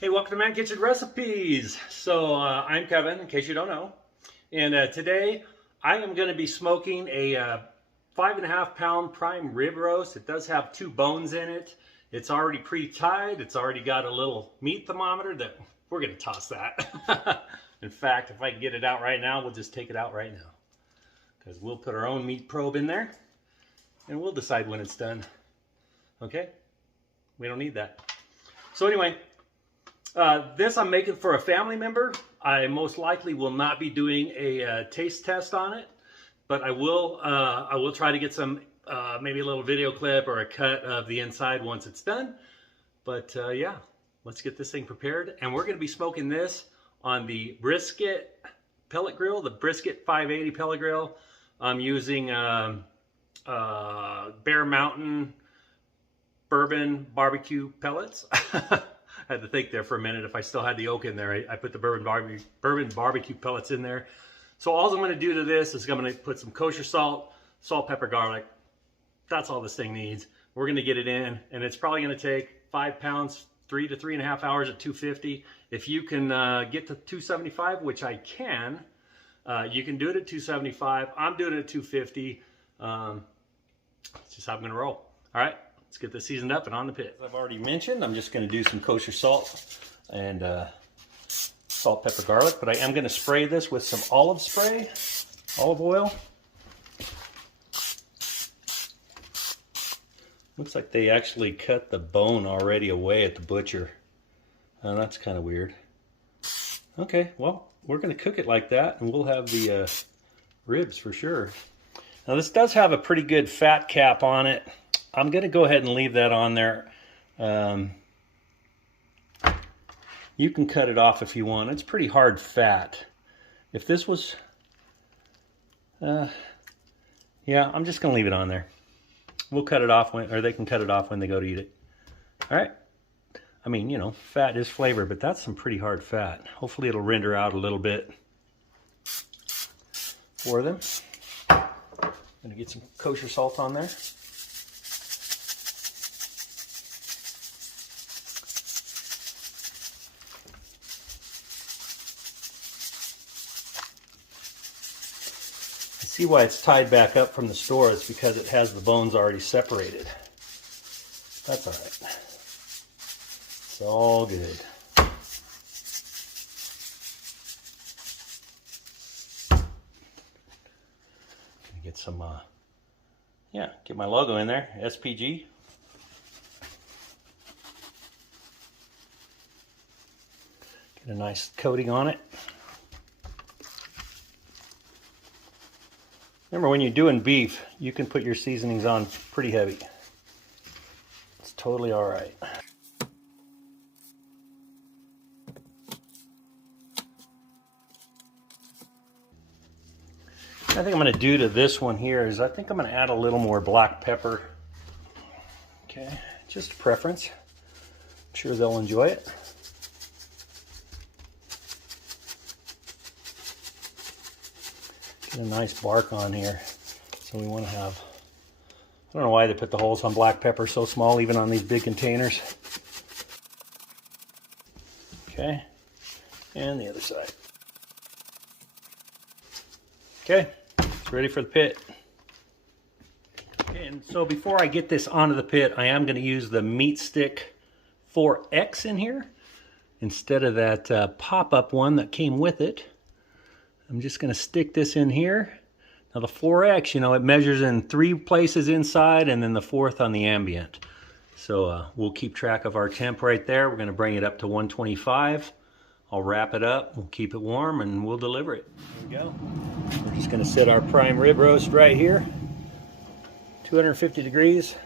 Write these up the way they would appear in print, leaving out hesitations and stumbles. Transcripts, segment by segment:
Hey, welcome to ManKitchenRecipes. So I'm Kevin, in case you don't know. And today I am going to be smoking a 5.5 pound prime rib roast. It does have 2 bones in it. It's already pre-tied. It's already got a little meat thermometer that we're going to toss that. In fact, if I can get it out right now, we'll just take it out right now. Because we'll put our own meat probe in there and we'll decide when it's done. Okay? We don't need that. So anyway, this I'm making for a family member. I most likely will not be doing a taste test on it, but I will try to get some maybe a little video clip or a cut of the inside once it's done. But yeah, let's get this thing prepared. And we're going to be smoking this on the Brisk It pellet grill, the Brisk It 580 pellet grill. I'm using Bear Mountain bourbon barbecue pellets. I had to think there for a minute if I still had the oak in there. I put the bourbon barbecue pellets in there. So all I'm going to do to this is I'm going to put some kosher salt, pepper, garlic. That's all this thing needs. We're going to get it in, and it's probably going to take 5 pounds, 3 to 3.5 hours at 250. If you can get to 275, which I can, you can do it at 275. I'm doing it at 250. It's just how I'm going to roll. All right. Let's get this seasoned up and on the pit. As I've already mentioned, I'm just going to do some kosher salt and salt, pepper, garlic, but I am going to spray this with some olive oil. Looks like they actually cut the bone already away at the butcher. That's kind of weird. Okay, well, we're going to cook it like that, and we'll have the ribs for sure. Now, this does have a pretty good fat cap on it. I'm going to go ahead and leave that on there. You can cut it off if you want. It's pretty hard fat. If this was... yeah, I'm just going to leave it on there. We'll cut it off or they can cut it off when they go to eat it. All right. I mean, you know, fat is flavor, but that's some pretty hard fat. Hopefully it'll render out a little bit for them. I'm going to get some kosher salt on there. See why it's tied back up from the store. It's because it has the bones already separated. That's all right. It's all good. Get some, yeah, get my logo in there, SPG. Get a nice coating on it. Remember, when you're doing beef, you can put your seasonings on pretty heavy. It's totally all right. I think I'm going to do to this one here is I think I'm going to add a little more black pepper. Okay, just a preference. I'm sure they'll enjoy it. Get a nice bark on here. So we want to have, I don't know why they put the holes on black pepper so small, even on these big containers. Okay, and the other side. Okay, it's ready for the pit. Okay, and so before I get this onto the pit, I am going to use the MeatStick 4X in here instead of that pop-up one that came with it. I'm just going to stick this in here. Now the 4X, you know, it measures in 3 places inside and then the 4th on the ambient. So we'll keep track of our temp right there. We're going to bring it up to 125. I'll wrap it up, we'll keep it warm, and we'll deliver it. There we go. We're just going to set our prime rib roast right here. 250 degrees.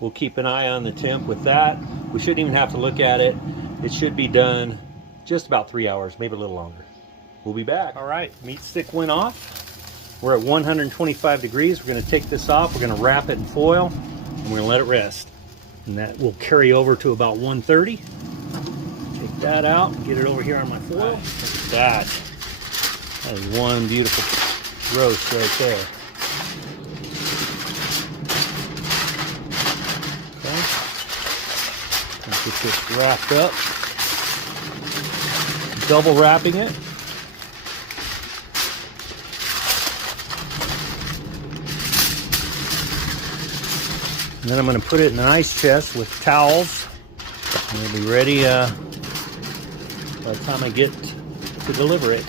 We'll keep an eye on the temp with that. We shouldn't even have to look at it. It should be done just about 3 hours, maybe a little longer. We'll be back. All right, MeatStick went off. We're at 125 degrees. We're going to take this off. We're going to wrap it in foil, and we're going to let it rest. And that will carry over to about 130. Take that out and get it over here on my foil. Look at that. That is one beautiful roast right there. Okay. Let's get this wrapped up. double wrapping it. And then I'm going to put it in an ice chest with towels. And it'll be ready by the time I get to deliver it.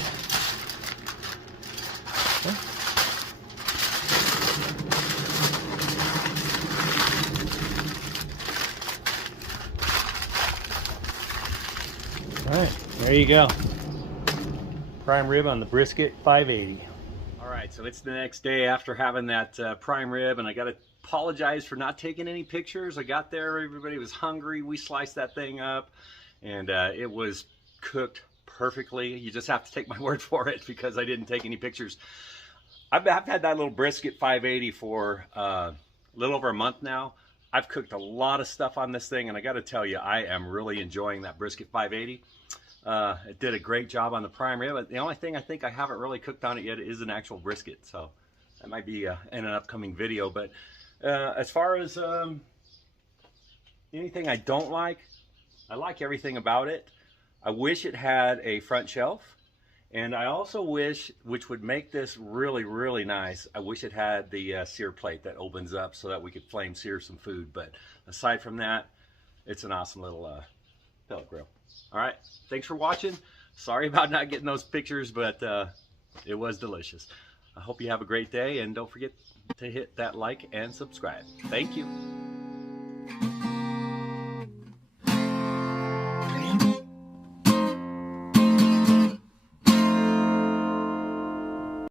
Okay. All right, there you go. Prime rib on the brisket 580. All right, so it's the next day after having that prime rib, and I got to apologize for not taking any pictures. I got there, everybody was hungry. We sliced that thing up, and it was cooked perfectly. You just have to take my word for it because I didn't take any pictures. I've had that little brisket 580 for a little over a month now. I've cooked a lot of stuff on this thing, and I got to tell you, I am really enjoying that brisket 580. It did a great job on the prime rib. The only thing I think I haven't really cooked on it yet is an actual brisket, so that might be in an upcoming video. But as far as anything I don't like, I like everything about it. I wish it had a front shelf, and I also wish, which would make this really, really nice, I wish it had the sear plate that opens up so that we could flame sear some food. But aside from that, it's an awesome little pellet grill. All right, thanks for watching. Sorry about not getting those pictures, but it was delicious. I hope you have a great day, and don't forget to hit that like and subscribe. Thank you.